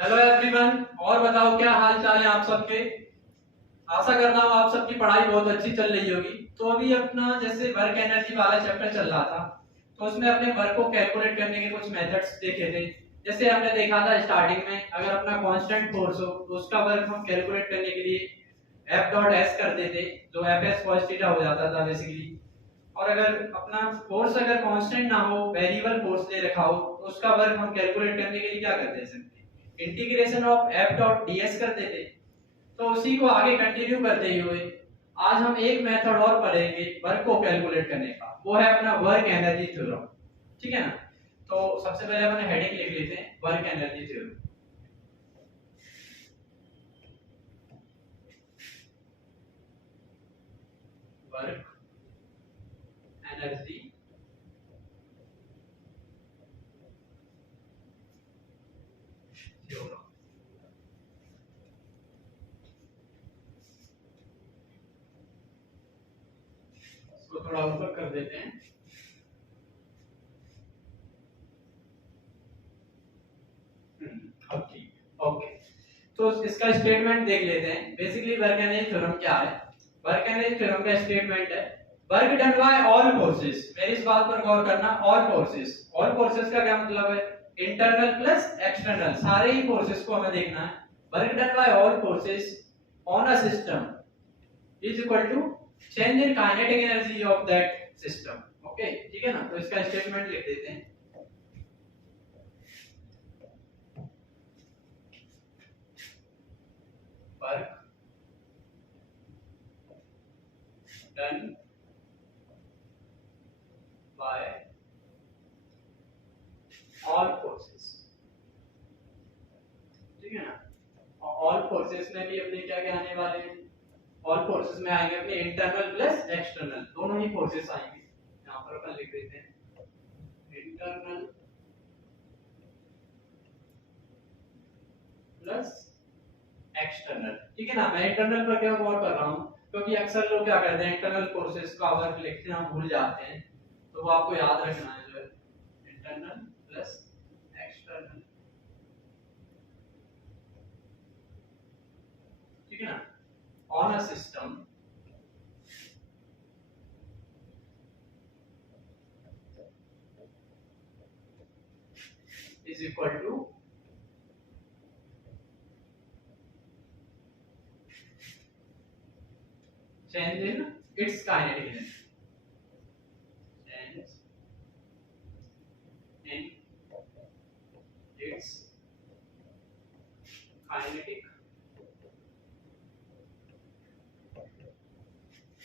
Hello everyone. और बताओ क्या हाल चाल है आप सबके। आशा करता हूँ आप सबकी पढ़ाई बहुत अच्छी चल रही होगी। तो अभी अपना जैसे वर्क एनर्जी वाला चैप्टर चल रहा था, तो उसमें अपने वर्क को कैलकुलेट करने के कुछ मेथड्स देखे थे। जैसे हमने देखा था स्टार्टिंग में, अगर अपना कांस्टेंट फोर्स हो तो उसका वर्क हम कैलकुलेट करने के लिए एफ डॉट एस करते थे, जो एफ एस कॉस थीटा हो जाता था बेसिकली। और अगर अपना फोर्स अगर कांस्टेंट ना हो, वेरिएबल फोर्स दे रखा हो, तो उसका वर्क हम कैलकुलेट करने के लिए क्या करते हैं, integration of F dot DS करते थे। तो उसी को आगे कंटिन्यू करते हुए आज हम एक मेथड और पढ़ेंगे वर्क को कैलकुलेट करने का, वो है अपना वर्क एनर्जी थ्योरम। ठीक है ना। तो सबसे पहले अपन हेडिंग लिख लेते हैं, work energy theorem. Work energy theorem. इसको थोड़ा ऊपर कर देते हैं। अब ठीक, ओके। तो इसका स्टेटमेंट देख लेते हैं। बेसिकली वर्क एनर्जी थ्योरम क्या है। वर्क एनर्जी थ्योरम का स्टेटमेंट है, work done by all forces. मेरी इस बात पर गौर करना, ऑल फोर्सेस। ऑल फोर्सेस का क्या मतलब है, इंटरनल प्लस एक्सटर्नल, सारे ही फोर्सेस को हमें देखना है। Work done by all forces on a system is equal to change in kinetic energy of that system. Okay, ठीक है ना। तो इसका स्टेटमेंट लिख देते हैं, work done by all forces. ठीक है ना। और ऑल फोर्सेस में भी अपने क्या क्या आने वाले हैं, ऑल फोर्सेस में आएंगे अपने इंटरनल प्लस एक्सटर्नल, दोनों ही फोर्सेस आएंगे। यहां पर अपन लिख देते हैं इंटरनल प्लस एक्सटर्नल। ठीक है ना। मैं इंटरनल पर क्यों गौर कर रहा हूं, क्योंकि अक्सर लोग क्या करते हैं, इंटरनल फोर्सेस का वर्क लिखते हैं भूल जाते हैं। तो वो आपको याद रखना है, जो है इंटरनल प्लस एक्सटर्नल। ठीक है ना। On a system is equal to change in its kinetic energy, change in its kinetic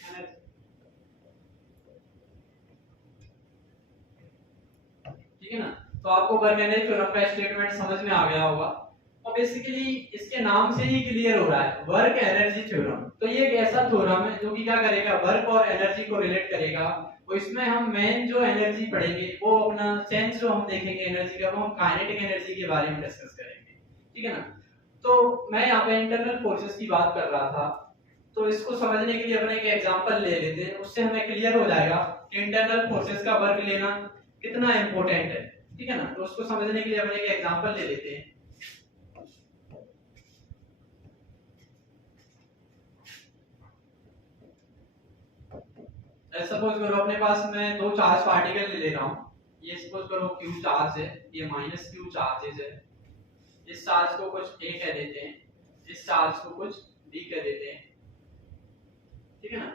energy। ठीक है ना। तो आपको वर्क एनर्जी थ्योरम का स्टेटमेंट समझ में आ गया होगा। और बेसिकली इसके नाम से ही क्लियर हो रहा है, वर्क एनर्जी थ्योरम। तो ये एक ऐसा थ्योरम है जो कि क्या करेगा, वर्क और एनर्जी को रिलेट करेगा। तो इसमें हम मेन जो एनर्जी पढ़ेंगे, वो अपना सेंस जो हम देखेंगे एनर्जी का, वो हम काइनेटिक एनर्जी के बारे में डिस्कस करेंगे। ठीक है ना। तो मैं यहाँ पे इंटरनल फोर्सेस की बात कर रहा था, तो इसको समझने के लिए अपने एक एग्जांपल ले लेते हैं, उससे हमें क्लियर हो जाएगा कि इंटरनल फोर्सेस का वर्क लेना कितना इंपॉर्टेंट है। ठीक है ना। तो उसको समझने के लिए अपने एक एग्जांपल ले लेते हैं। सपोज करो अपने पास मैं दो चार्ज पार्टिकल ले रहा हूँ। ये सपोज करो क्यू चार्ज है, ये माइनस क्यू चार्जेज है। इस चार्ज को कुछ ए कह देते हैं, इस चार्ज को कुछ बी कह देते हैं। ठीक है ना।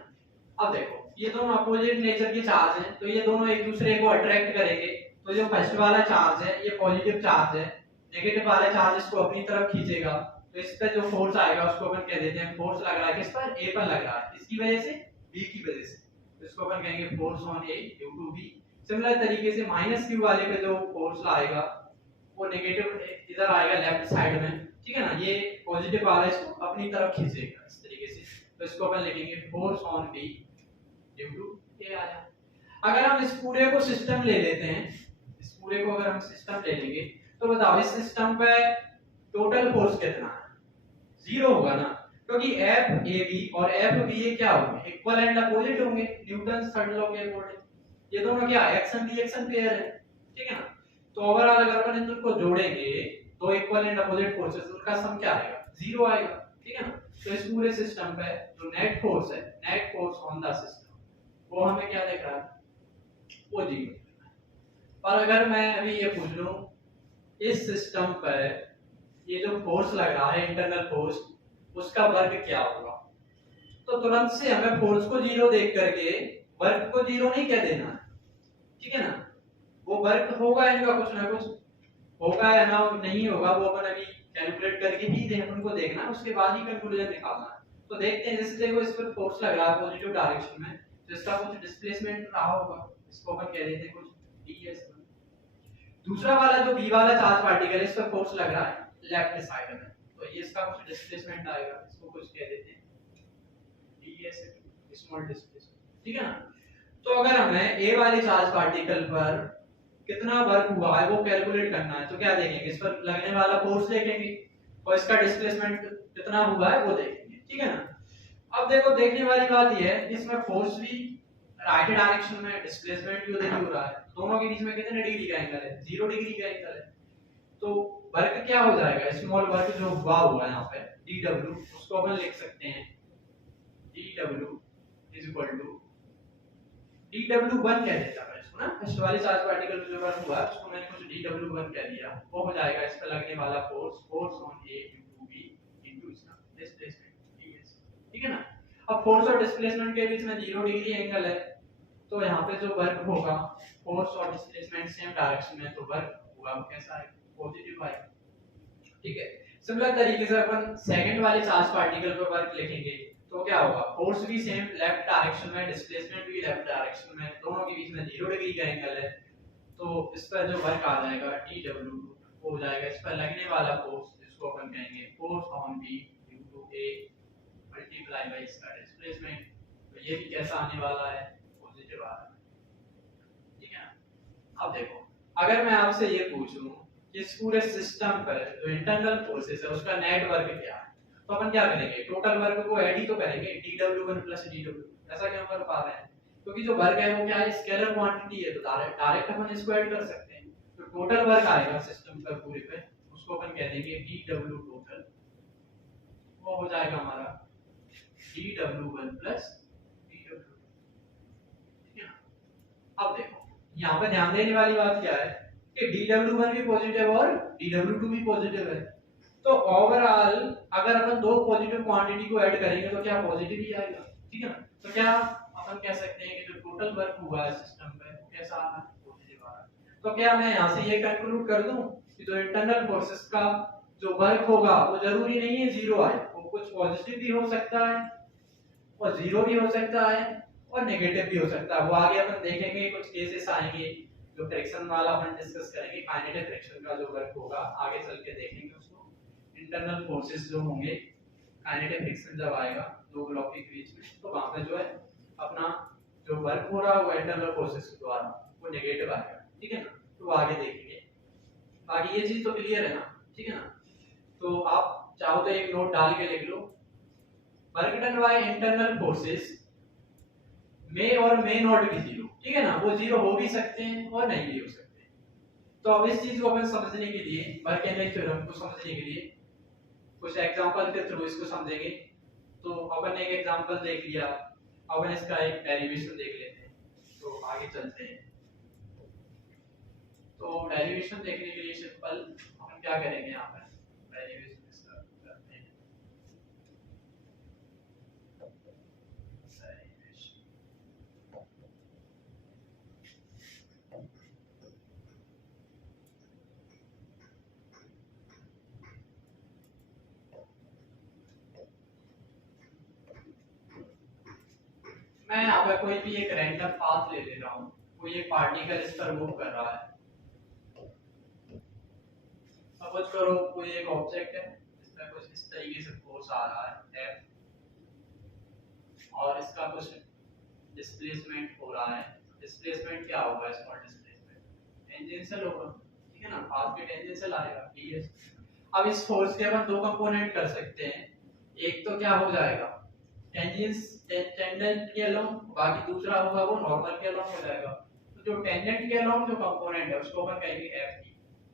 अब देखो, ये दोनों अपोजिट नेचर के चार्ज हैं, तो ये दोनों एक दूसरे को अट्रैक्ट करेंगे। तो जो फर्स्ट वाला चार्ज है ये पॉजिटिव चार्ज है, नेगेटिव वाला चार्ज इसको अपनी तरफ खींचेगा। तो इस पे जो फोर्स आएगा उसको अपन कह देते हैं, फोर्स लग रहा है किस पर, ए पर लग रहा है, इसकी वजह से, बी की वजह से। तो इसको अपन कहेंगे force on a due to b. Similar तरीके से माइनस क्यू वाले पे जो फोर्स आएगा वो नेगेटिव इधर आएगा लेफ्ट साइड में। ठीक है ना। ये पॉजिटिव वाला इसको अपनी तरफ खींचेगा इस तरीके से। तो इसको अपन लिखेंगे force on B due to A आया। अगर हम इस पूरे को सिस्टम ले लेते हैं, इस पूरे को अगर हम सिस्टम ले लेंगे, तो बताओ इस सिस्टम पे टोटल फोर्स कितना है, जीरो होगा ना। क्योंकि एफ ए बी और एफ बी ए क्या होंगे, इक्वल एंड अपोजिट होंगे, न्यूटन थर्ड लॉ के अकॉर्डिंग। ये दोनों क्या एक्शन रिएक्शन पेयर है। ठीक है ना। तो ओवरऑल अगर अपन इन दोनों को जोड़ेंगे दो इक्वल एंड अपोजिट फोर्सेस, उनका सम क्या आएगा, 0 आएगा, ठीक है ना। तो इस पूरे सिस्टम पे जो नेट फोर्स है, net force on the system, वो हमें क्या दिख रहा है, वो 0। और अगर मैं अभी ये पूछ लूं इस सिस्टम पर ये जो फोर्स लग रहा है इंटरनल फोर्स, उसका वर्ग क्या होगा, तो तुरंत से हमें फोर्स को 0 देख करके वर्ग को 0 नहीं कह देना, ठीक है ना। वो वर्ग होगा इनका कुछ ना कुछ, होगा या ना नहीं होगा वो अपन अभी कैलकुलेट करके ही अपन को देखना, उसके बाद ही कंक्लूजन निकालना है। तो देखते हैं, जैसे देखो इस पर फोर्स लग रहा है पॉजिटिव डायरेक्शन में, तो इसका कुछ डिस्प्लेसमेंट रहा होगा, इसको अपन कह देते हैं कुछ ds। दूसरा वाला जो b वाला चार्ज पार्टिकल, इस पर फोर्स लग रहा है लेफ्ट साइड में, तो ये इसका कुछ डिस्प्लेसमेंट आएगा, इसको कुछ कह देते हैं ds, स्मॉल डिस्प्लेसमेंट, ठीक है ना। तो अगर हमें a वाले चार्ज पार्टिकल पर कितना वर्क हुआ है वो कैलकुलेट करना है, तो क्या देखेंगे, इस पर लगने वाला फोर्स देखेंगे और इसका डिस्प्लेसमेंट कितना हुआ है वो देखेंगे, ठीक है ना। अब देखो देखने वाली बात ये है, इसमें फोर्स भी राइट डायरेक्शन में, डिस्प्लेसमेंट भी उधर ही हो रहा है, दोनों के बीच में कितने डिग्री का एंगल है, 0 डिग्री का एंगल है। तो वर्क क्या हो जाएगा, स्मॉल वर्क जो हुआ हुआ है यहाँ पे dw, उसको अपन लिख सकते हैं dw is equal to dw1 कह देता है इसको ना, फर्स्ट वाले चार्ज पार्टिकल जो वर्क हुआ उसको मैंने कुछ dw1 कह दिया, वो हो जाएगा इस पर लगने वाला force on a into b into इसका डिस्प्लेसमेंट ds, ठीक है ना। अब फोर्स और डिस्प्लेसमेंट के बीच में 0 डिग्री एंगल है, तो यहाँ पे जो वर्क होगा फोर्स और डिस्प्लेसमेंट सेम डायरेक्शन में, तो वर्क होगा वो कैसा है, पॉजिटिव आएगा, ठीक है। सिमिलर तरीके से अपन सेकंड वाले चार्ज पार्टिकल पर वर्क लिखेंगे, तो क्या होगा, फोर्स भी सेम लेफ्ट डायरेक्शन में, डिस्प्लेसमेंट भी लेफ्ट डायरेक्शन में, दोनों के बीच में 0 डिग्री का एंगल है, तो इस पर जो वर्क आ जाएगा dw हो जाएगा इस पर लगने वाला फोर्स, जिसको अपन कहेंगे force on b into a multiply by इसका डिस्प्लेसमेंट, तो ये भी कैसा आने वाला है, पॉजिटिव आ रहा है, ठीक है। अब देखो अगर मैं आपसे ये पूछूं कि इस पूरे सिस्टम पर जो इंटरनल फोर्सेस है उसका नेट वर्क क्या है, तो अपन क्या करेंगे, टोटल वर्क को ऐड ही तो करेंगे, dw1 dw, ऐसा क्यों कर पा रहे हैं, क्योंकि जो वर्क है वो क्या है, स्केलर क्वांटिटी है, तो डायरेक्ट अपन इसको ऐड कर सकते हैं, तो टोटल वर्क आएगा सिस्टम पर पूरे पे, उसको अपन कह देंगे dw टोटल, वो हो जाएगा हमारा dw1 dw, ठीक है ना। अब देखो यहाँ पे ध्यान देने वाली बात क्या है कि dw1 भी पॉजिटिव और dw2 भी पॉजिटिव है, तो ओवरऑल अगर अपन दो पॉजिटिव क्वांटिटी को ऐड करेंगे तो क्या पॉजिटिव ही आएगा, ठीक है ना। तो क्या अपन कह सकते हैं कि जो टोटल वर्क हुआ है सिस्टम पे वो कैसा आ रहा है, पॉजिटिव आ रहा है। तो क्या मैं यहाँ से ये कंक्लूड कर दूं कि जो इंटरनल फोर्सेस का जो वर्क होगा वो जरूरी नहीं है 0 आए, वो कुछ पॉजिटिव भी हो सकता है और 0 भी हो सकता है और नेगेटिव भी हो सकता है, वो आगे अपन देखेंगे, कुछ केसेस आएंगे जो फ्रिक्शन वाला अपन डिस्कस करेंगे, काइनेटिक फ्रिक्शन का जो वर्क होगा आगे चल के देखेंगे उसको, इंटरनल फोर्सेस जो होंगे, काइनेटिक फ्रिक्शन जब आएगा दो ब्लॉक के बीच में, तो वहां पे जो है अपना जो वर्क हो रहा है वो इंटरनल फोर्सेस के द्वारा वो नेगेटिव आएगा, ठीक है ना। तो वो आगे देखेंगे, बाकी ये चीज तो क्लियर है ना, ठीक है ना। तो आप चाहो तो एक नोट डाल के लिख लो, work done by internal forces may और मे नॉट बी 0, ठीक है ना, वो 0 हो भी सकते हैं और नहीं भी हो सकते। तो अब इस चीज को अपन समझने के लिए, वर्क एनर्जी थ्योरम को समझने के लिए कुछ एग्जांपल के थ्रू इसको समझेंगे। तो अपन ने एक एग्जांपल देख लिया, अपन इसका एक डेरिवेशन देख लेते हैं, तो आगे चलते हैं। तो डेरिवेशन देखने के लिए सिंपल अपन क्या करेंगे, यहाँ पर डेरिवेशन इसका करते हैं, मैं यहाँ पे कोई भी एक रैंडम पाथ ले रहा हूँ, कोई एक पार्टिकल इस पर मूव कर रहा है, सपोज करो कोई एक ऑब्जेक्ट है, इसमें कुछ इस तरीके से फोर्स आ रहा है F, और इसका कुछ डिस्प्लेसमेंट हो रहा है, डिस्प्लेसमेंट क्या होगा, स्मॉल डिस्प्लेसमेंट टेंजेंशियल होगा, ठीक है ना, पाथ के टेंजेंशियल आएगा ds। अब इस फोर्स के अपन दो कंपोनेंट कर सकते हैं, एक तो क्या हो जाएगा टेंजेंट के अलोंग, बाकी दूसरा होगा वो नॉर्मल के अलोंग हो जाएगा। तो जो टेंजेंट के अलोंग जो कंपोनेंट है उसको अपन कहेंगे F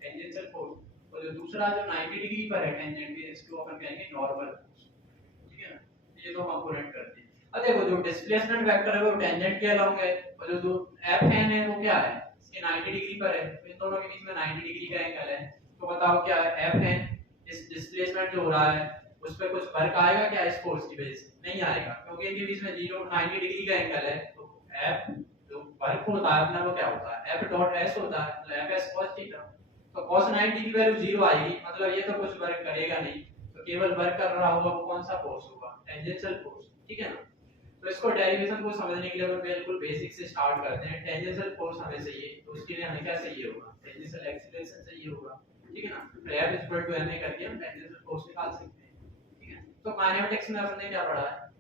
टेंजेंशियल फोर्स, और जो दूसरा जो 90 डिग्री पर है टेंजेंट के, इसको अपन कहेंगे नॉर्मल फोर्स, ठीक है ना। ये दो कंपोनेंट करते हैं। अब देखो जो डिस्प्लेसमेंट वेक्टर है वो टेंजेंट के अलोंग है, और जो एफ है वो क्या है, इसके 90 डिग्री पर है, तो इन दोनों के बीच में 90 डिग्री का एंगल है। तो बताओ क्या है, एफ है, इस डिस्प्लेसमेंट जो हो रहा है उस पर कुछ वर्क आएगा क्या इस फोर्स की वजह से? नहीं आएगा, क्योंकि इनके बीच में 90 डिग्री का एंगल है। तो एफ जो वर्क होता है अपना वो क्या होता है, एफ डॉट एस होता है, मतलब एफ एस cos थीटा। तो cos 90 की वैल्यू 0 आएगी, मतलब ये तो कुछ वर्क करेगा नहीं, तो केवल वर्क कर रहा होगा वो कौन सा फोर्स होगा, टेंजेंशियल फोर्स, ठीक है ना। तो इसको डेरिवेशन को समझने के लिए हम बिल्कुल बेसिक से स्टार्ट करते हैं। टेंजेंशियल फोर्स हमें चाहिए, तो उसके लिए हमें क्या चाहिए होगा, टेंजेंशियल एक्सीलरेशन चाहिए होगा, ठीक है ना। तो F इक्वल टू ma करके हम टेंजेंशियल फोर्स निकाल सकते हैं, ठीक है। तो काइनेमेटिक्स में हमने क्या पढ़ा है,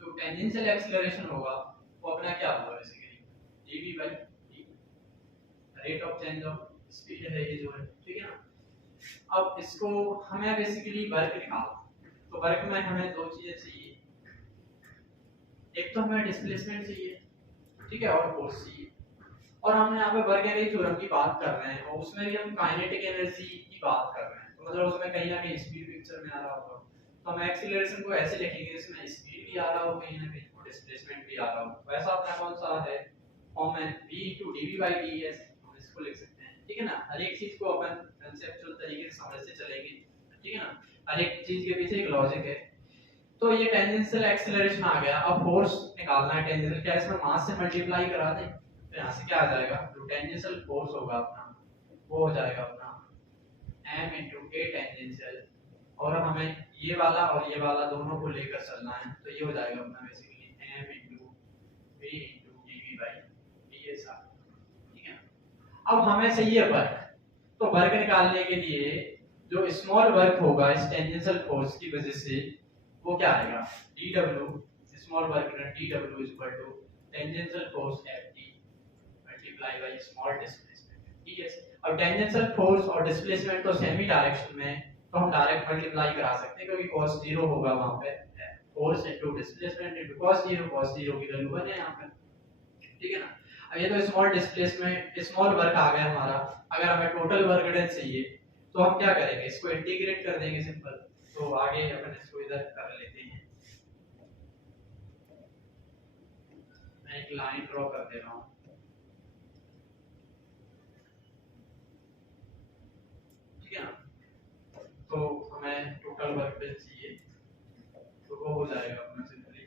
तो टेंजेंशियल एक्सीलरेशन होगा वो अपना क्या होगा basically dv by dt, rate of change of speed है ये जो है, ठीक है ना। अब इसको हमें बेसिकली वर्क निकालना, तो वर्क में हमें दो चीजें चाहिए, एक तो हमें डिस्प्लेसमेंट चाहिए, ठीक है, और फोर्स चाहिए। और हम यहाँ पे वर्क एनर्जी थ्योरम की बात कर रहे हैं, और उसमें भी हम काइनेटिक एनर्जी की बात कर रहे हैं, तो मतलब उसमें कहीं ना कहीं स्पीड पिक्चर में आ रहा होगा। तो हम एक्सीलरेशन को ऐसे लिखेंगे जिसमें स्पीड भी आ रहा हो कहीं ना कहीं, और डिस्प्लेसमेंट भी आ रहा हो। वैसा अपना कौन सा है, फॉर्म है v dv by ds, हम इसको लिख सकते हैं, ठीक है ना। हर एक चीज को अपन कंसेप्चुअल तरीके से समझते चलेंगे, ठीक है ना। हर एक चीज के पीछे एक लॉजिक है। तो ये टेंजेंशियल एक्सीलरेशन आ गया। अब फोर्स निकालना है टेंजेंशियल, क्या इसमें मास से मल्टीप्लाई करा दें, तो यहाँ से क्या आ जाएगा, जो टेंजेंशियल फोर्स होगा अपना वो हो जाएगा अपना m into a टेंजेंशियल, और हमें ये वाला और ये वाला दोनों को लेकर चलना है, तो ये हो जाएगा अपना basically m into v into dv by ds, ठीक है। अब हमें चाहिए वर्क, तो वर्क निकालने के लिए जो स्मॉल वर्क होगा इस टेंजेंशियल फोर्स की वजह से वो क्या आएगा, dw, small work dw is equal to tangential force ft multiply by small displacement, ठीक है। अब टेंजेंशियल फोर्स और डिस्प्लेसमेंट तो सेमी डायरेक्शन में, तो हम डायरेक्ट मल्टीप्लाई करा सकते हैं, क्योंकि cos 0 होगा वहां पे, force into displacement into cos 0 की वैल्यू 1 है यहां पे, ठीक है ना। अब ये तो स्मॉल डिस्प्लेसमेंट स्मॉल वर्क आ गया हमारा। अगर हमें टोटल वर्क डन चाहिए तो हम क्या करेंगे, इसको इंटीग्रेट कर देंगे सिंपल। तो आगे अपन इसको इधर कर लेते हैं, मैं एक लाइन ड्रॉ कर दे रहा हूं, ठीक है ना। तो हमें टोटल वर्क डन चाहिए, तो वो हो जाएगा अपना सिंपली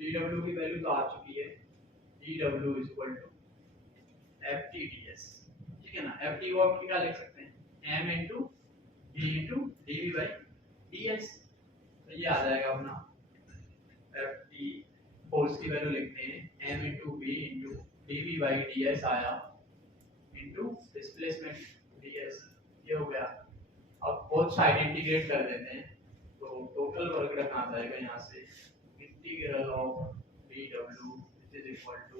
dw की वैल्यू तो आ चुकी है, dw is equal to ft ds, ठीक है ना। ft को हम क्या लिख सकते हैं, m into v into dv by ds, तो ये आ जाएगा अपना ft फोर्स की वैल्यू लिखते हैं m into v into dv by ds आया into डिस्प्लेसमेंट ds, ये हो गया। अब बोथ साइड इंटीग्रेट कर देते हैं, तो टोटल वर्क डन आ जाएगा यहाँ से integral of dw which is equal to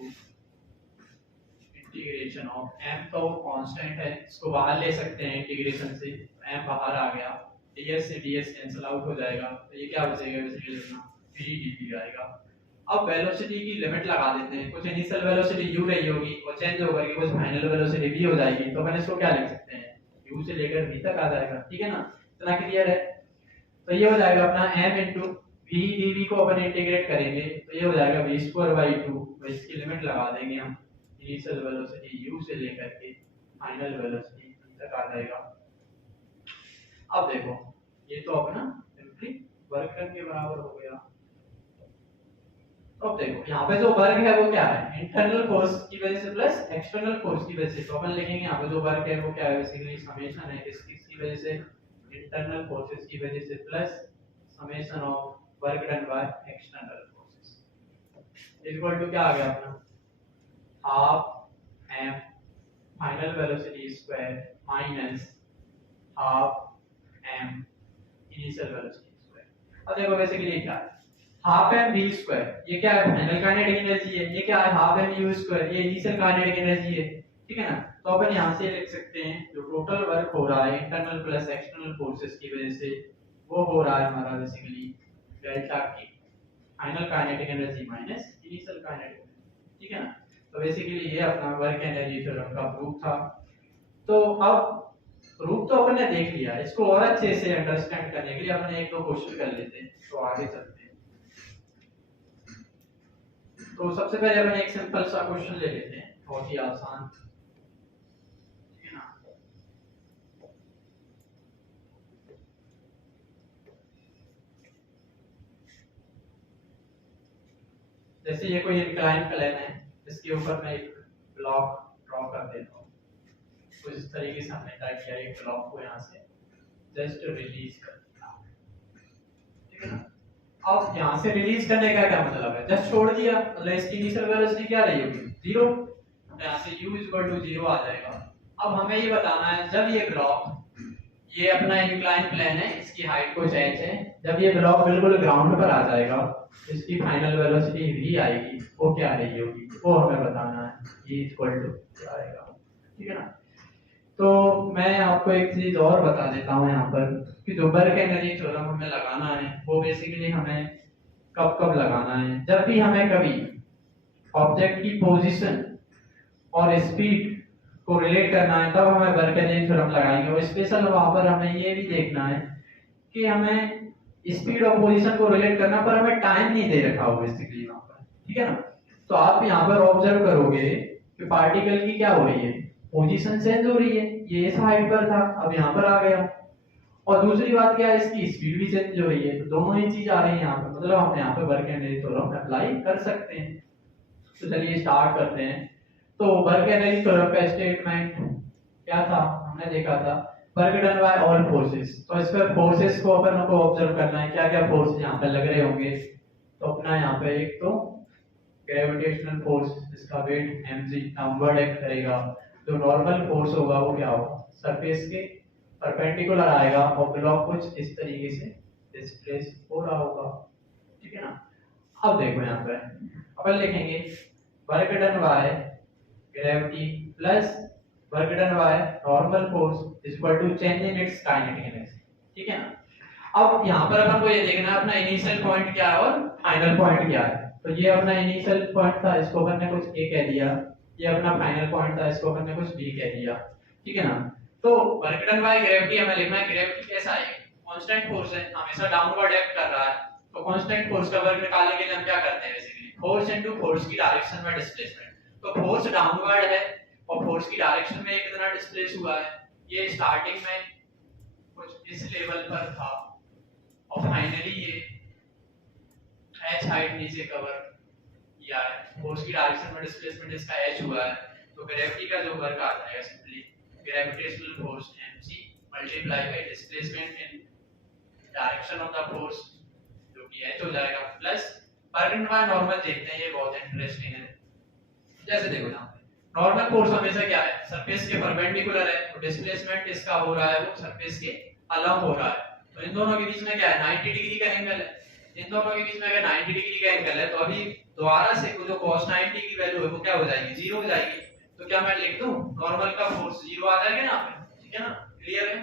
integration of m, तो कांस्टेंट है, इसको बाहर ले सकते हैं इंटीग्रेशन से, m बाहर आ गया, ds से ds कैंसिल आउट हो जाएगा, तो ये क्या बचेगा बेसिकली अपना 3dv आएगा। अब वेलोसिटी की लिमिट लगा देते हैं, कुछ इनिशियल वेलोसिटी u रही होगी और चेंज होकर के कुछ फाइनल वेलोसिटी v हो जाएगी, तो अपन इसको क्या लिख सकते हैं, u से लेकर v तक आ जाएगा, ठीक है ना। इतना क्लियर है। तो ये हो जाएगा अपना m into v dv को अपन इंटीग्रेट करेंगे, तो ये हो जाएगा v square by 2, तो इसकी लिमिट लगा देंगे हम, इनिशियल वेलोसिटी u से लेकर के फाइनल वेलोसिटी v तक आ जाएगा। अब देखो ये तो अपना सिंपली वर्क डन के बराबर हो गया। अब देखो यहाँ पे जो वर्क है वो क्या है, इंटरनल फोर्स की वजह से प्लस एक्सटर्नल फोर्स की वजह से, तो अपन लिखेंगे यहाँ पे जो वर्क है वो क्या है, बेसिकली समेशन है किसकी वजह से, इंटरनल फोर्सेस की वजह से plus summation of work done by external forces equal to क्या आ गया अपना, half m final velocity square minus half m initial velocity square. अब देखो बेसिकली ये क्या है, हाफ m v स्क्वायर, ये क्या है फाइनल काइनेटिक एनर्जी है, ये क्या है हाफ m u स्क्वायर, ये इनिशियल काइनेटिक एनर्जी है, ठीक है ना। तो अपन यहां से लिख सकते हैं जो टोटल वर्क हो रहा है इंटरनल प्लस एक्सटर्नल फोर्सेस की वजह से वो हो रहा है हमारा basically delta k, final kinetic energy minus initial kinetic energy, ठीक है ना। तो बेसिकली ये अपना वर्क एनर्जी थ्योरम का प्रूफ था। तो अब रूप तो अपन ने देख लिया, इसको और अच्छे से अंडरस्टैंड करने के लिए अपन एक दो क्वेश्चन कर लेते हैं, तो आगे चलते हैं। तो सबसे पहले अपन एक सिंपल सा क्वेश्चन ले लेते हैं, बहुत ही आसान, ठीक है ना। जैसे ये कोई इंक्लाइन प्लेन है, इसके ऊपर मैं एक ब्लॉक ड्रॉ कर देता हूँ। कुछ इस तरीके से हमने क्या किया, एक ब्लॉक को यहाँ से जस्ट रिलीज कर दिया, ठीक है ना। अब यहाँ से रिलीज करने का क्या मतलब है, जस्ट छोड़ दिया, मतलब इसकी इनिशियल वेलोसिटी क्या रही होगी, 0, तो यहाँ से u इक्वल टू 0 आ जाएगा। अब हमें ये बताना है, जब ये ब्लॉक, ये अपना इंक्लाइन प्लेन है, इसकी हाइट कुछ h है, जब ये ब्लॉक बिल्कुल ग्राउंड पर आ जाएगा, इसकी फाइनल वेलोसिटी v आएगी, वो क्या रही होगी, वो हमें बताना है, v इक्वल टू क्या आएगा, ठीक है ना। तो मैं आपको एक चीज और बता देता हूँ यहाँ पर, कि जो बर्क एनर्जी थ्योरम हमें लगाना है, वो बेसिकली हमें कब कब लगाना है, जब भी हमें कभी ऑब्जेक्ट की पोजीशन और स्पीड को रिलेट करना है, तब हमें बर्क एनर्जी थ्योरम लगाएंगे। और स्पेशल वहां पर हमें ये भी देखना है कि हमें स्पीड और पोजीशन को रिलेट करना, पर हमें टाइम नहीं दे रखा हो बेसिकली वहां पर, ठीक है ना। तो आप यहाँ पर ऑब्जर्व करोगे कि पार्टिकल की क्या हो रही है, पोजीशन चेंज हो रही है, ये इस हाइट पर था, अब यहाँ पर आ गया, और दूसरी बात क्या है, इसकी स्पीड भी चेंज हो रही है, तो दोनों ही चीज आ रही है यहाँ पर, मतलब हम यहाँ पे वर्क एनर्जी थ्योरम अप्लाई कर सकते हैं। तो चलिए स्टार्ट करते हैं। तो वर्क एनर्जी थ्योरम का स्टेटमेंट क्या था, हमने देखा था work done by all forces. तो इस पर फोर्सेस को अपन को ऑब्जर्व करना है, क्या क्या फोर्स यहाँ पे लग रहे होंगे। तो अपना यहाँ पे एक तो ग्रेविटेशनल फोर्स, जिसका वेट mg डाउनवर्ड एक्ट करेगा। जो नॉर्मल फोर्स होगा वो क्या होगा, सरफेस के परपेंडिकुलर आएगा और ब्लॉक कुछ इस तरीके से डिस्प्लेस हो रहा होगा, ठीक है ना। अब देखो यहाँ पे अपन लिखेंगे work done by gravity plus work done by normal force equal to change in its kinetic energy, ठीक है ना। अब यहाँ पर अपन को ये देखना है अपना इनिशियल पॉइंट क्या है और फाइनल पॉइंट क्या है। तो ये अपना इनिशियल पॉइंट था, इसको अपन ने कुछ a कह दिया, ये अपना फाइनल पॉइंट था, इसको अपन ने कुछ b कह दिया, ठीक है ना। तो वर्क डन बाय ग्रेविटी हमें लिखना है, ग्रेविटी कैसा है, कांस्टेंट फोर्स है, हमेशा डाउनवर्ड एक्ट कर रहा है। तो कांस्टेंट फोर्स का वर्क निकालने के लिए हम क्या करते हैं, बेसिकली फोर्स इनटू फोर्स की डायरेक्शन में डिस्प्लेसमेंट। तो फोर्स डाउनवर्ड है और फोर्स की डायरेक्शन में कितना डिस्प्लेस हुआ है, ये स्टार्टिंग में कुछ इस लेवल पर था और फाइनली ये h हाइट नीचे कवर किया है, फोर्स की डायरेक्शन में डिस्प्लेसमेंट इसका h हुआ है। तो ग्रेविटी का जो वर्क आ जाएगा simply gravitational force mg multiply by displacement in direction of the force, जो कि h हो जाएगा, plus work done by normal. देखते हैं, ये बहुत इंटरेस्टिंग है। जैसे देखो यहाँ पे नॉर्मल फोर्स हमेशा क्या है, सरफेस के परपेंडिकुलर है, तो डिस्प्लेसमेंट इसका हो रहा है वो सरफेस के अलॉन्ग हो रहा है। तो इन दोनों के बीच में क्या है, 90 डिग्री का एंगल है। इन दोनों के बीच में अगर 90 डिग्री का एंगल है, तो अभी दोबारा से जो cos 90 की वैल्यू है वो क्या हो जाएगी, 0 हो जाएगी। तो क्या मैं लिख दूं, नॉर्मल का फोर्स 0 आ जाएगा ना पे, ठीक है ना, क्लियर है,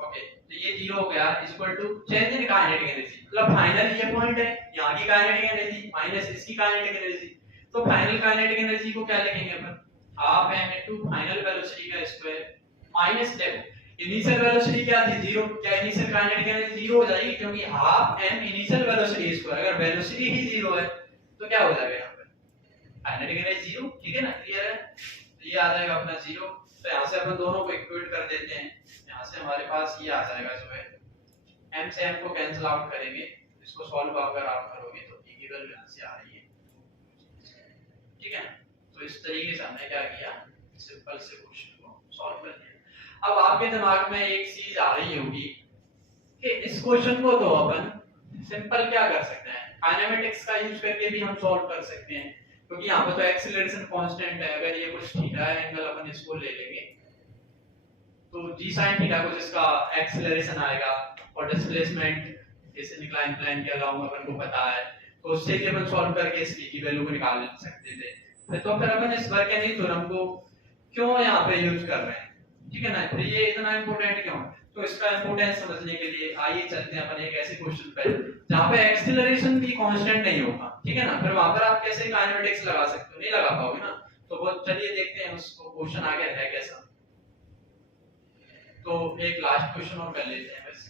ओके। तो ये 0 हो गया equal to change in kinetic energy, मतलब फाइनल ये पॉइंट है, यहाँ की काइनेटिक एनर्जी माइनस इसकी काइनेटिक एनर्जी। तो फाइनल काइनेटिक एनर्जी को क्या लिखेंगे अपन, half m into final velocity का स्क्वायर माइनस देखो इनिशियल वेलोसिटी क्या थी, 0, क्या इनिशियल काइनेटिक एनर्जी 0 हो जाएगी, क्योंकि half m initial velocity square, अगर वेलोसिटी ही 0 है तो क्या हो जाएगा यहाँ पे, काइनेटिक एनर्जी 0, ठीक है ना, क्लियर है। तो ये आ जाएगा अपना 0। तो यहाँ से अपन दोनों को इक्वेट कर देते हैं, यहाँ से हमारे पास ये आ जाएगा, जो है m से m को कैंसिल आउट करेंगे, इसको सॉल्व अगर आप करोगे तो e की वैल्यू यहाँ से आ रही है, ठीक है। तो इस तरीके से हमने क्या किया, सिंपल से क्वेश्चन को सॉल्व कर दिया। अब आपके दिमाग में एक चीज आ रही होगी कि इस क्वेश्चन को तो अपन सिंपल क्या कर सकते हैं, काइनेमेटिक्स का यूज करके भी हम सॉल्व कर सकते हैं, क्योंकि यहाँ पर तो एक्सीलरेशन कांस्टेंट है। अगर ये कुछ थीटा है एंगल, अपन इसको ले लेंगे तो g sin थीटा कुछ इसका एक्सीलरेशन आएगा, और डिस्प्लेसमेंट इस इंक्लाइन प्लेन के अलावा अपन को पता है, तो उससे भी अपन सॉल्व करके इस v की वैल्यू को निकाल सकते थे। तो फिर अपन इस वर्क एनर्जी थ्योरम को क्यों यहाँ पे यूज कर रहे हैं, ठीक है ना, फिर ये इतना इंपॉर्टेंट क्यों है। तो इसका इंपॉर्टेंस समझने के लिए आइए चलते हैं अपन एक ऐसे क्वेश्चन पे जहाँ पे एक्सीलरेशन भी कांस्टेंट नहीं होगा, ठीक है ना। फिर वहां पर आप कैसे काइनेमेटिक्स लगा सकते हो, नहीं लगा पाओगे ना। तो वो चलिए देखते हैं उसको, क्वेश्चन आगे है कैसा। तो एक लास्ट क्वेश्चन और कर लेते हैं, बस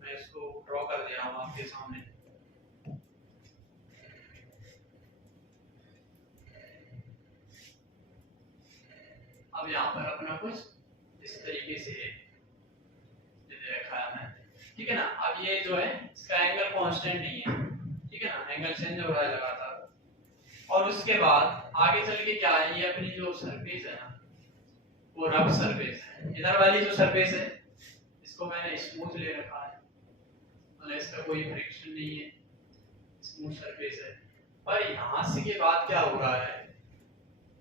मैं इसको ड्रॉ कर दे रहा हूँ आपके सामने। अब यहाँ पर अपना कुछ इस तरीके से दे रखा है हमने, ठीक है ना। अब ये जो है इसका एंगल कांस्टेंट नहीं है, ठीक है ना, एंगल चेंज हो रहा है लगातार। और उसके बाद आगे चल के क्या है, ये अपनी जो सरफेस है ना वो रफ सरफेस है। इधर वाली जो सरफेस है इसको मैंने स्मूथ ले रखा है, मतलब इसका कोई फ्रिक्शन नहीं है, स्मूथ सरफेस है। पर यहाँ से के बाद क्या हो रहा है,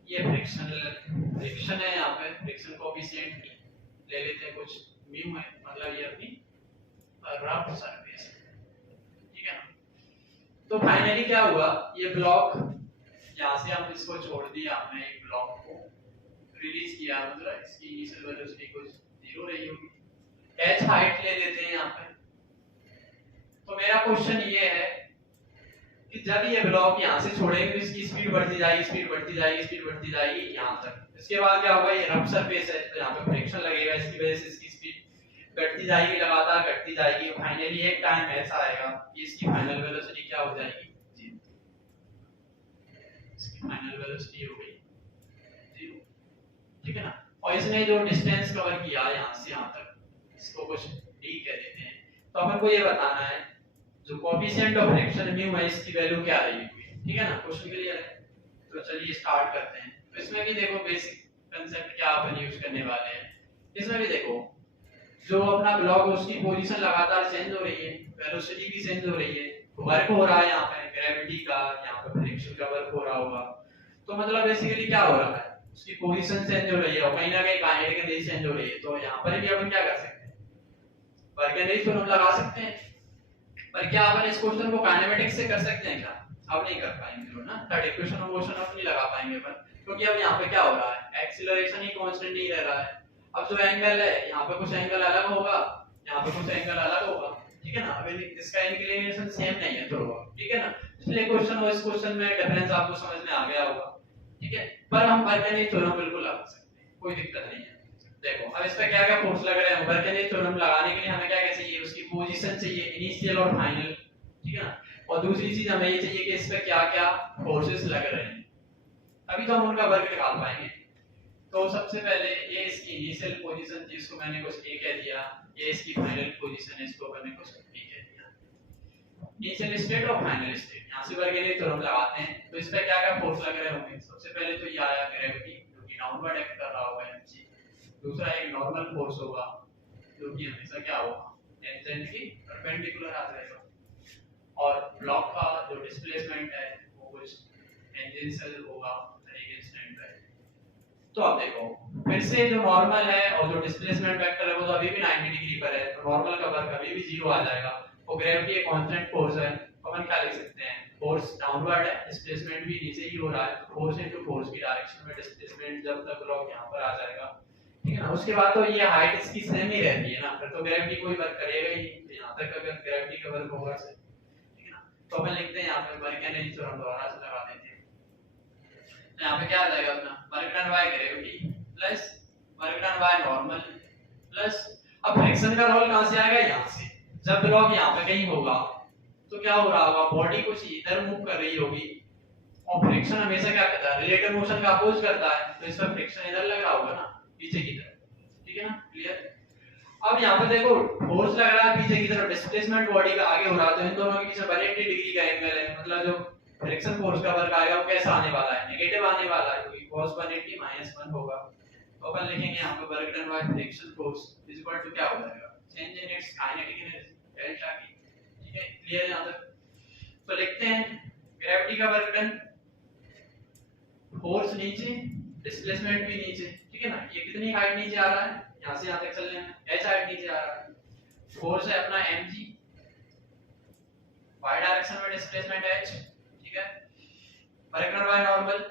ये फ्रिक्शन है, यहाँ पे फ्रिक्शन कोएफिशिएंट ले लेते हैं कुछ म्यू है, मतलब ये अपनी रफ सरफेस है, ठीक है ना। तो फाइनली क्या हुआ, ये ब्लॉक यहाँ से हम इसको छोड़ दिया, हमने एक ब्लॉक को रिलीज किया, मतलब इसकी इनिशियल वेलोसिटी कुछ 0 रही होगी। h हाइट ले लेते हैं यहाँ पे। तो मेरा क्वेश्चन ये है कि जब ये ब्लॉक यहाँ से छोड़ेंगे तो इसकी स्पीड बढ़ती जाएगी, स्पीड बढ़ती जाएगी, स्पीड बढ़ती जाएगी यहाँ तक। इसके बाद क्या होगा, ये रफ सरफेस है तो यहाँ पे फ्रिक्शन लगेगा, इसकी वजह से इसकी स्पीड घटती जाएगी, लगातार घटती जाएगी। फाइनली एक टाइम ऐसा आएगा कि इसकी फाइनल वेलोसिटी क्या हो जाएगी, 0। इसकी फाइनल वेलोसिटी हो गई 0, ठीक है ना। और इसने जो डिस्टेंस कवर किया यहाँ से यहाँ तक, इसको कुछ d कह देते हैं। तो अपन को ये बताना है जो कोएफिशिएंट ऑफ फ्रिक्शन म्यू है इसकी वैल्यू क्या रहेगी, ठीक है ना। क्वेश्चन क्लियर है, तो चलिए स्टार्ट करते हैं। तो इसमें भी देखो बेसिक कांसेप्ट क्या अपन यूज करने वाले हैं। इसमें भी देखो जो अपना ब्लॉक है उसकी पोजीशन लगातार चेंज हो रही है, वेलोसिटी भी चेंज हो रही है, वर्क हो रहा है यहाँ पे ग्रेविटी का, यहाँ पे फ्रिक्शन का वर्क हो रहा होगा। तो मतलब बेसिकली क्या हो रहा है, उसकी पोजीशन चेंज हो रही है और कहीं ना कहीं काइनेटिक एनर्जी चेंज हो रही है। तो यहाँ पर भी अपन क्या कर सकते हैं, वर्क एनर्जी थ्योरम लगा सकते हैं। पर क्या अपन इस क्वेश्चन को काइनेमेटिक्स से कर सकते हैं क्या, अब नहीं कर पाएंगे ना। थर्ड इक्वेशन ऑफ मोशन अब नहीं लगा पाएंगे अपन, क्योंकि अब यहाँ पे क्या हो रहा है, एक्सीलरेशन ही कांस्टेंट नहीं रह रहा है। अब जो एंगल है यहाँ पे कुछ एंगल अलग होगा, यहाँ पे कुछ एंगल अलग होगा, ठीक है ना। अब इसका इंक्लिनेशन सेम नहीं है थोड़ा, ठीक है ना। इसलिए क्वेश्चन और इस क्वेश्चन में डिफरेंस आपको समझ में आ गया होगा, ठीक है। पर हम वर्क एनर्जी थ्योरम बिल्कुल लगा सकते हैं, कोई दिक्कत नहीं है। देखो अब इस पे क्या क्या फोर्स लग रहे हैं, वर्क एनर्जी थ्योरम लगाने के लिए हमें क्या क्या चाहिए, उसकी पोजीशन चाहिए, इनिशियल और फाइनल, ठीक है ना। और दूसरी चीज हमें ये चाहिए कि इस पे क्या क्या फोर्सेस लग रहे हैं, तभी तो हम उनका वर्क निकाल पाएंगे। तो सबसे पहले ये इसकी इनिशियल पोजीशन थी, इसको मैंने कुछ a कह दिया, ये इसकी फाइनल पोजीशन है, इसको मैंने कुछ b कह दिया। इनिशियल स्टेट और फाइनल स्टेट, यहां से वर्क एनर्जी थ्योरम लगाते हैं। तो इस पे क्या क्या फोर्स लग रहे होंगे, सबसे पहले तो ये आया ग्रेविटी, जो कि डाउनवर्ड एक्ट कर रहा होगा mg। दूसरा एक नॉर्मल फोर्स होगा जो कि हमेशा क्या होगा, टेंजेंट की परपेंडिकुलर आ जाएगा। और ब्लॉक का जो डिस्प्लेसमेंट है वो कुछ टेंजेंशियल होगा अगेंस्ट एंड। तो अब देखो फिर से जो नॉर्मल है और जो डिस्प्लेसमेंट वेक्टर है वो तो अभी भी 90 डिग्री पर है, तो नॉर्मल का वर्क अभी भी 0 आ जाएगा। और ग्रेविटी एक कांस्टेंट फोर्स है, तो अपन क्या लिख सकते हैं, फोर्स डाउनवर्ड है, डिस्प्लेसमेंट भी नीचे ही हो रहा है, तो फोर्स इनटू फोर्स की डायरेक्शन में डिस्प्लेसमेंट जब तक ब्लॉक यहां पर आ जाएगा, ठीक है ना। उसके बाद तो ये हाइट इसकी सेम ही रहती है ना, फिर तो ग्रेविटी कोई वर्क करेगा ही नहीं। यहां तक अगर ग्रेविटी का वर्क होगा, ठीक है ना। तो अपन लिखते हैं यहां पे वर्क एनर्जी थ्योरम दोबारा से लगा देते हैं। तो यहां पे क्या आ जाएगा अपना, work done by gravity plus work done by normal plus, अब फ्रिक्शन का रोल कहां से आएगा, यहां से। जब ब्लॉक यहां पे कहीं होगा तो क्या हो रहा होगा, बॉडी कुछ इधर मूव कर रही होगी, और फ्रिक्शन हमेशा क्या करता है, रिलेटिव मोशन का अपोज करता है, तो इस पर फ्रिक्शन इधर लग रहा होगा ना, पीछे की तरफ, ठीक है ना, क्लियर। अब यहाँ पे देखो फोर्स लग रहा है पीछे की तरफ, डिस्प्लेसमेंट बॉडी का आगे हो रहा है, तो इन दोनों के बीच में 180 डिग्री का एंगल है, मतलब जो फ्रिक्शन फोर्स का वर्क आएगा वो कैसा आने वाला है, नेगेटिव आने वाला है, क्योंकि cos 180 -1 होगा। तो अपन लिखेंगे यहाँ पे work done by friction force is equal to क्या हो जाएगा, change in its kinetic energy delta की, ठीक है, क्लियर यहाँ तक। तो लिखते हैं ग्रेविटी का वर्क डन, फोर्स नीचे, डिस्प्लेसमेंट भी नीचे, ठीक है ना। ये कितनी हाइट नीचे आ रहा है, यहां से यहां तक चल रहे हैं, h हाइट नीचे आ रहा है, फोर्स है अपना mg, y डायरेक्शन में डिस्प्लेसमेंट h, ठीक है। वर्क डन बाय नॉर्मल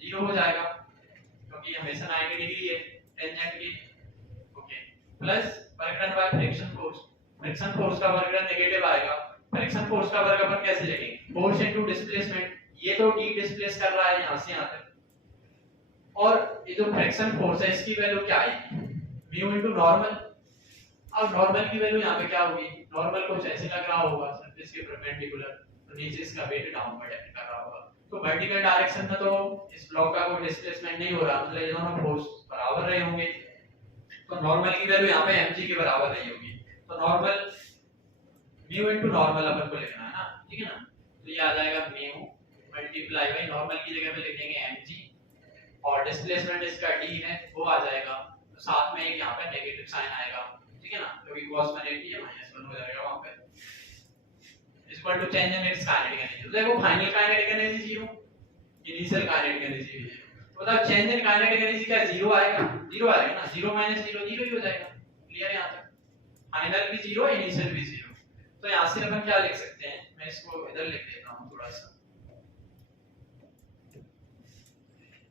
0 हो जाएगा क्योंकि हमेशा 90 डिग्री है टेंजेंट की, okay, plus work done by friction force, friction force का वर्क डन नेगेटिव आएगा। फ्रिक्शन फोर्स का वर्क अपन कैसे लिखेंगे, फोर्स इनटू डिस्प्लेसमेंट, ये तो d डिस्प्लेस कर रहा है यहां से यहां तक, और ये जो फ्रिक्शन फोर्स है इसकी वैल्यू क्या आएगी, म्यू इनटू नॉर्मल। अब नॉर्मल की वैल्यू यहाँ पे क्या होगी, नॉर्मल कुछ ऐसे लग रहा होगा सरफेस के परपेंडिकुलर, तो नीचे इसका वेट डाउनवर्ड कर रहा होगा, तो वर्टिकल डायरेक्शन में तो इस ब्लॉक का कोई डिस्प्लेसमेंट नहीं हो रहा, मतलब ये दोनों फोर्स बराबर रहे होंगे, तो नॉर्मल की वैल्यू यहाँ पे mg के बराबर रही होगी। तो नॉर्मल म्यू इनटू नॉर्मल अपन को लिखना है ना, ठीक है ना, तो ये आ जाएगा म्यू मल्टीप्लाई बाय नॉर्मल की जगह पे लिखेंगे mg, और डिस्प्लेसमेंट इसका d है वो आ जाएगा, तो साथ में एक यहाँ पे नेगेटिव साइन आएगा, ठीक है ना, क्योंकि cos 180 है -1 हो जाएगा वहां पे, equal to change in its kinetic energy. तो देखो final kinetic energy 0, initial kinetic energy 0, मतलब चेंज इन काइनेटिक एनर्जी क्या 0 आएगा, 0 आएगा ना, 0 - 0 0 ही हो जाएगा। क्लियर है यहां तक, फाइनल भी 0 इनिशियल भी 0। तो यहां से अपन क्या लिख सकते हैं, मैं इसको इधर लिख देता हूं थोड़ा सा,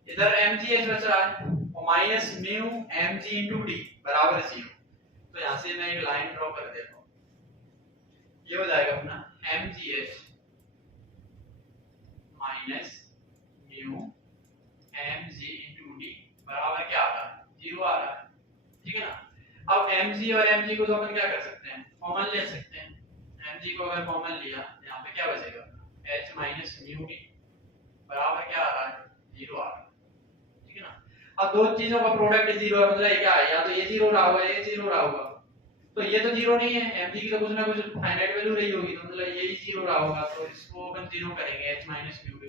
इधर mgh बच रहा है और माइनस म्यू mg d बराबर 0। तो यहां से मैं एक लाइन ड्रॉ कर देता हूं, ये हो जाएगा अपना mgh minus mu mg d बराबर क्या आ रहा है, 0 आ रहा है, ठीक है ना। अब mg और mg को तो अपन क्या कर सकते हैं, कॉमन ले सकते हैं, mg को अगर कॉमन लिया यहाँ पे क्या बचेगा, h माइनस म्यू d बराबर क्या आ रहा है, 0 आ रहा है, ठीक है ना। अब दो चीजों का प्रोडक्ट 0 है, मतलब क्या है, या तो ये 0 रहा होगा ये 0 रहा होगा, तो ये तो 0 नहीं है, mg की तो कुछ ना कुछ फाइनाइट वैल्यू रही होगी, तो मतलब ये ही 0 रहा होगा, तो इसको अपन 0 करेंगे, h माइनस म्यू d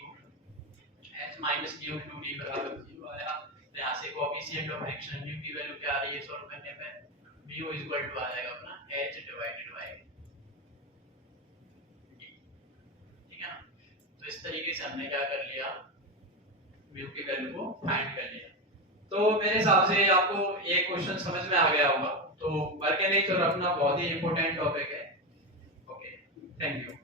को, h माइनस म्यू d बराबर 0 आया। तो यहां से कोएफिशिएंट ऑफ फ्रिक्शन म्यू की वैल्यू क्या आ रही है सॉल्व करने पे, म्यू इक्वल टू आ जाएगा अपना h डिवाइडेड बाय d, ठीक है ना। तो इस तरीके से हमने क्या कर लिया, म्यू की वैल्यू को फाइंड कर लिया। तो मेरे हिसाब से आपको ये क्वेश्चन समझ में आ गया होगा, तो वर्क एंड नेचर अपना बहुत ही इंपॉर्टेंट टॉपिक है। Okay, thank you.